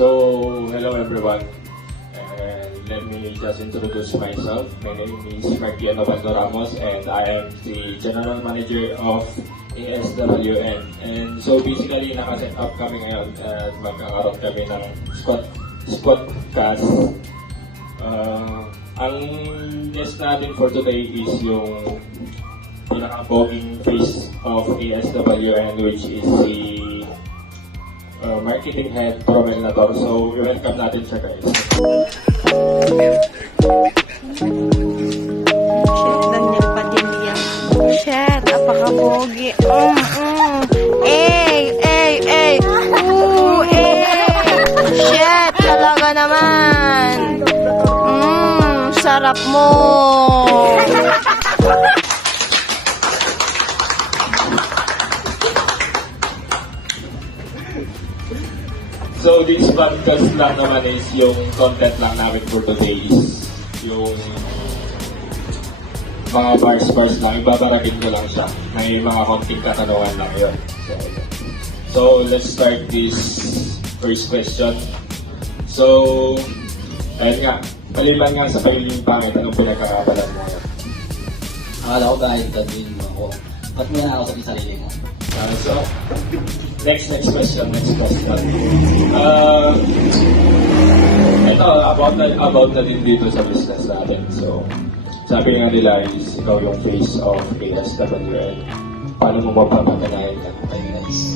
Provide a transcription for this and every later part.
So, hello everyone. And let me just introduce myself. My name is Marquiano Bando Ramos and I am the General Manager of ASWN. And so basically, nakaset up kami ngayon at magkakaroon kami ng squadcast. Ang guest natin for today is yung pinaka-boging face of ASWN, which is si marketing head Romel Nator. So, welcome natin siya, guys. Shit, Daniel Padilla. Shit, apaka-bogi. Ey! Ooh, shit, talaga naman. Sarap mo. So, this podcast lang naman is yung content lang namin for today is yung mga bars lang. Ibabaragin ko lang siya. May mga konting katanungan lang yun. So, let's start this first question. So, ayun nga. Paliban nga sa pagiging pangit, anong pinagkakabalan mo ngayon? Akala ko dahil gagawin mo ako. Ba't mo na ako sa sarili mo? So, next question. Ito, about na din dito sa business natin. So, sabi nga nila is ikaw yung face of ASWN. Paano mo mapapaganayan ka?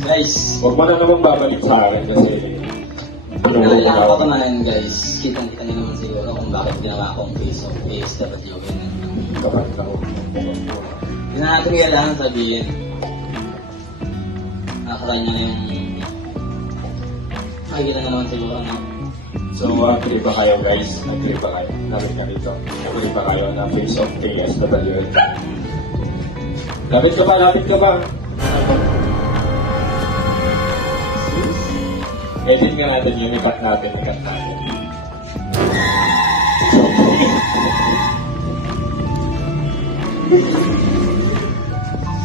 Guys, Huwag mo na naman babalik sa akin kasi kailangan ko naman guys. Kitang-kita niyo naman siguro kung bakit ginawa akong face of ASWN. kapag na ako. Hindi na natin kailangan sabihin. Nakakaroon niya na yung makikita na naman siguro na. So, agree ba kayo guys? Agree ba kayo? Lapit na dito. Agree ba kayo na face of ASWN? Lapit ka ba? Edit nga natin yun, ikat natin.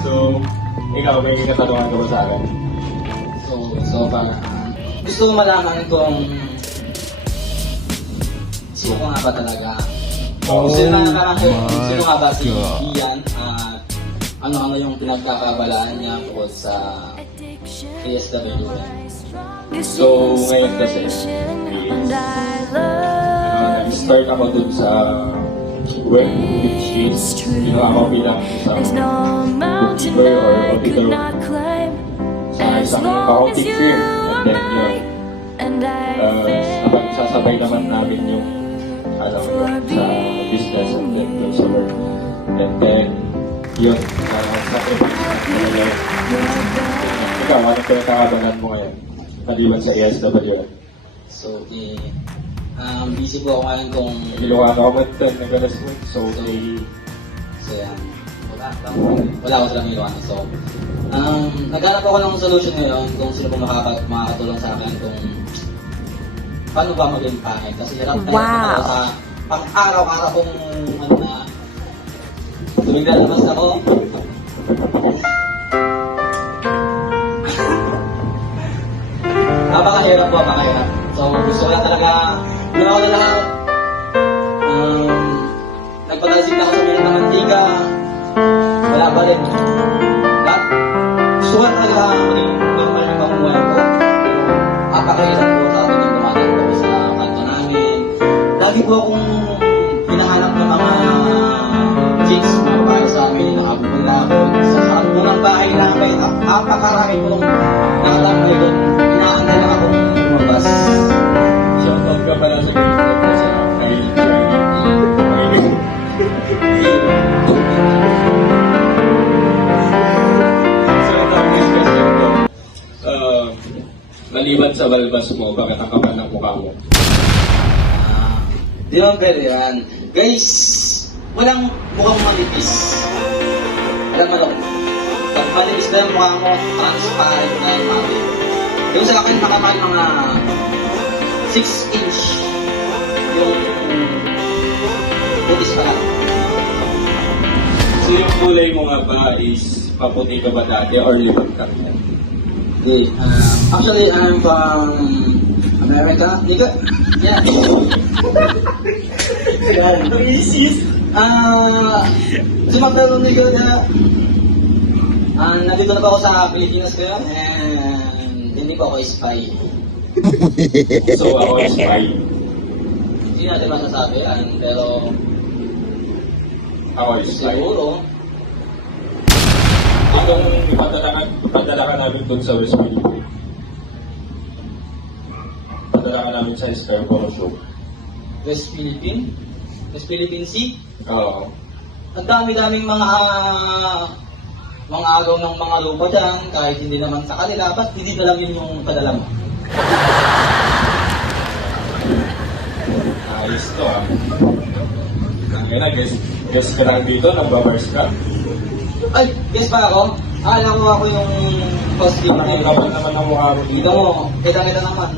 So, ikaw, may katanungan ka ba sa akin? So gusto ko malaman kung sino nga ba talaga. Sino nga ba si Ian at ano yung pinagkakabalaan niya tungkol sa ASWN. So, ngayon kasi, nag-start ako dun sa web, which is, ako bilang isang bookkeeper or auditor sa isang accounting firm. And then yun, sasabay naman namin yung alam mo sa business and then go sa work. And then, yun, sacrifice na ikaw, ano pinagkakabalan mo ngayon? Maliban sa ASWN. So, busy po ako ngayon kung Ilocano ako mo ito, nagalas mo. So, yan. Wala ako talagang Ilocano. So, naghanap ako ng solution ngayon kung sino po makakatulong sa akin kung paano ba maging pangit. Kasi hirap na ako sa pang-araw-araw kong tuwing lalabas ako. Napakahirap po, napakahirap. So, gusto ko lang talaga, wala ko na lang, nagpatalasig na ako sa mga mantika, wala pa rin. Gusto ko lang talaga maging normal yung pamumuhay ko. Napakahirap po sa atin yung dumating po sa kanto namin. Lagi po akong hinahanap ng mga chicks, mga babae sa amin, nakabubula ako. Sa harap po ng bahay namin, napakarami po nung nakatambay doon. Inaantay lang akong lumabas. shoutout ka pala sa Facebook ko sa Kylie So, tapos question ko. Maliban sa balbas mo, bakit ang kapal ng mukha mo? Di ba pwede yan? Guys, walang mukhang manipis. Alam mo lang, pag manipis na yung mukha mo, transparent na yung mami. Yung sa akin, makapal mga 6 inch yung butis pa lang. So, yung kulay mo nga ba is paputi ka ba dati or libag ka? Good. Actually, I'm America, Nico. Yan. Yan. Racist. Sumagdaro Nico na nandito na ba ako sa Pilipinas ngayon and hindi pa ako spy. So, ako is spy. Hindi natin masasabi pero Ako is spy. siguro Itong ipadala ka namin dun sa West Philippines. Ipadala ka namin sa Scarborough Show. West Philippine Sea. Oo. Ang dami-daming mga agaw ng mga lupa dyan, kahit hindi naman sa kanila, ba't hindi na lang yun yung padala mo? Ayos to ah. Kaya na, guess ka lang dito, nagbabars ka. Ay, guess pa ako? Alam mo ako yung costume na yun. Nakakaban naman ang mukha mo Dito mo, kita naman.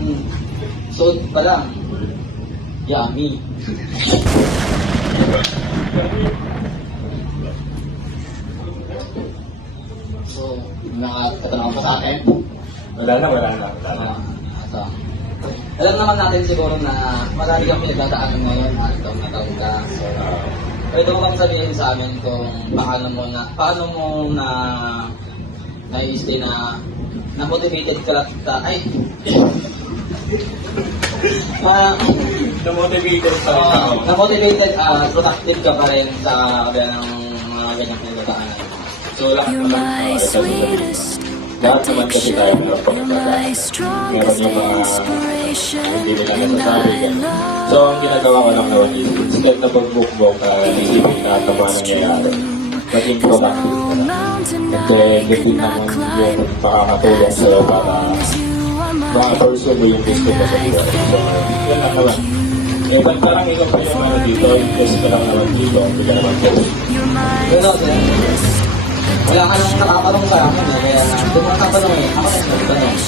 Suot pa lang. Yummy. So, nakakatanong pa sa akin. Wala na. Ito. Alam naman natin siguro na marami kang pinagdadaanan ngayon at taon na taon ka. So, pwede mo bang sabihin sa amin kung paano mo na-stay na-motivated ka lang Na-motivated pa rin ako. na-motivated productive ka pa rin sa kabila ng mga ganyang pinagdadaanan. So, lahat naman lahat naman kasi tayo meron pagkakataon. Meron yung mga hindi nila nasasabi. So, ang ginagawa ko lang naman is, instead na mag-book-book, isipin na ito ba nangyayari. Maging productive ka na. And then, hindi naman yung makakatulong sa'yo para makapursue mo yung gusto mo sa buhay. So, yun lang naman. Eh, ba't parang ikaw pa yung ano dito, invest ka lang naman dito, hindi ka naman post. Pero, wala ka nang nakatanong sa akin kaya kung makatanong ako na nagtanong.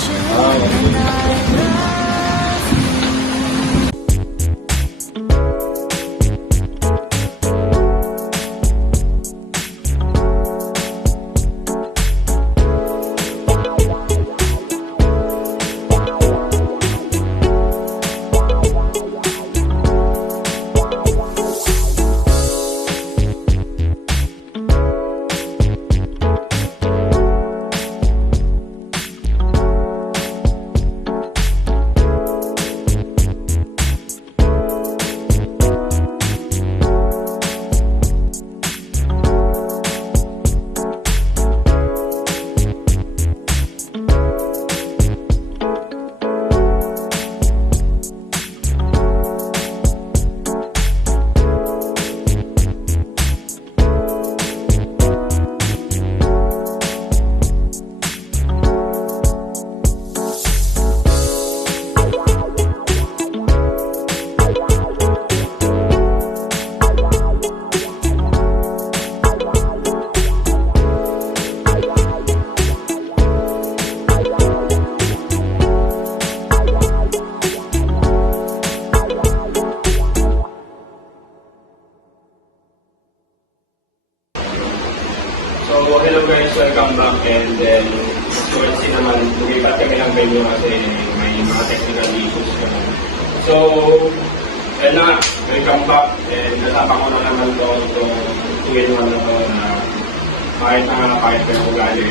So, hello guys, welcome back and then currency naman, lumipat kami ng venue kasi may mga technical issues kami. So, yun na, welcome back and nasapang ko na naman itong 2-in-1 na to na kahit ng ugali.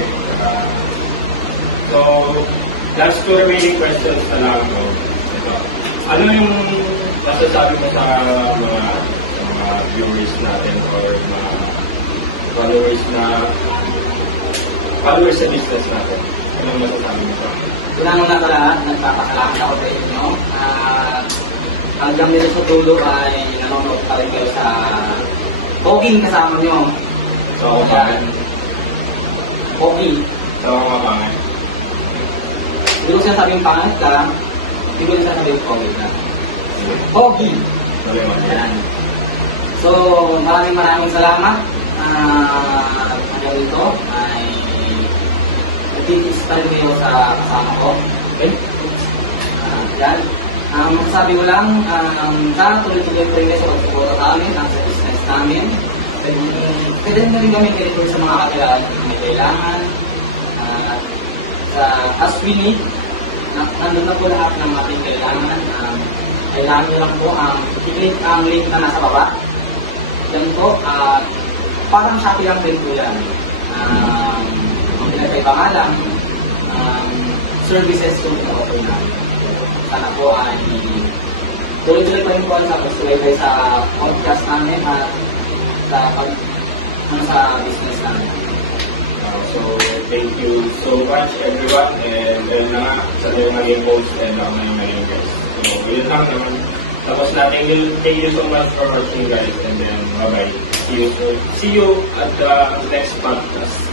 So, last two remaining questions na lang to. Ito. Ano yung masasabi mo sa mga viewers natin or mga followers sa business natin? Anong masasabi mo sa akin? Unang-una ka lahat, nagpapakalamat ako sa inyo. Hanggang nila sa tulo ay nanonood pa rin kayo sa Poging kasama nyo. So, ako pangit. Poging. So, ako pangit. Hindi ko sinasabing pangit ka, hindi ko sinasabing Poging ka. Poging. Yan. So, maraming salamat. Hanggang dito ay nagtitis pa rin kayo sa kasama ko. Okay? Yan. Masasabi ko lang, sana tuloy-tuloy pa rin kayo sa pagsuporta namin, sa business namin. Pwede na rin kami kailangan sa mga kakilala na may kailangan. As we need, nandun na po lahat ng ating kailangan. Kailangan nyo lang po i-click ang link na nasa baba. Yan po, parang Shopee lang din po yan. Ang pinagkaiba nga lang, services po ito po namin. Sana po ay tuloy-tuloy pa rin po sa pagsuway sa podcast namin at sa business namin. So, thank you so much everyone. And then na nga, sa yung naging host and ako na yung naging guest. So, yun lang naman. Tapos natin, thank you so much for watching guys. And then, bye-bye. See you at the next podcast.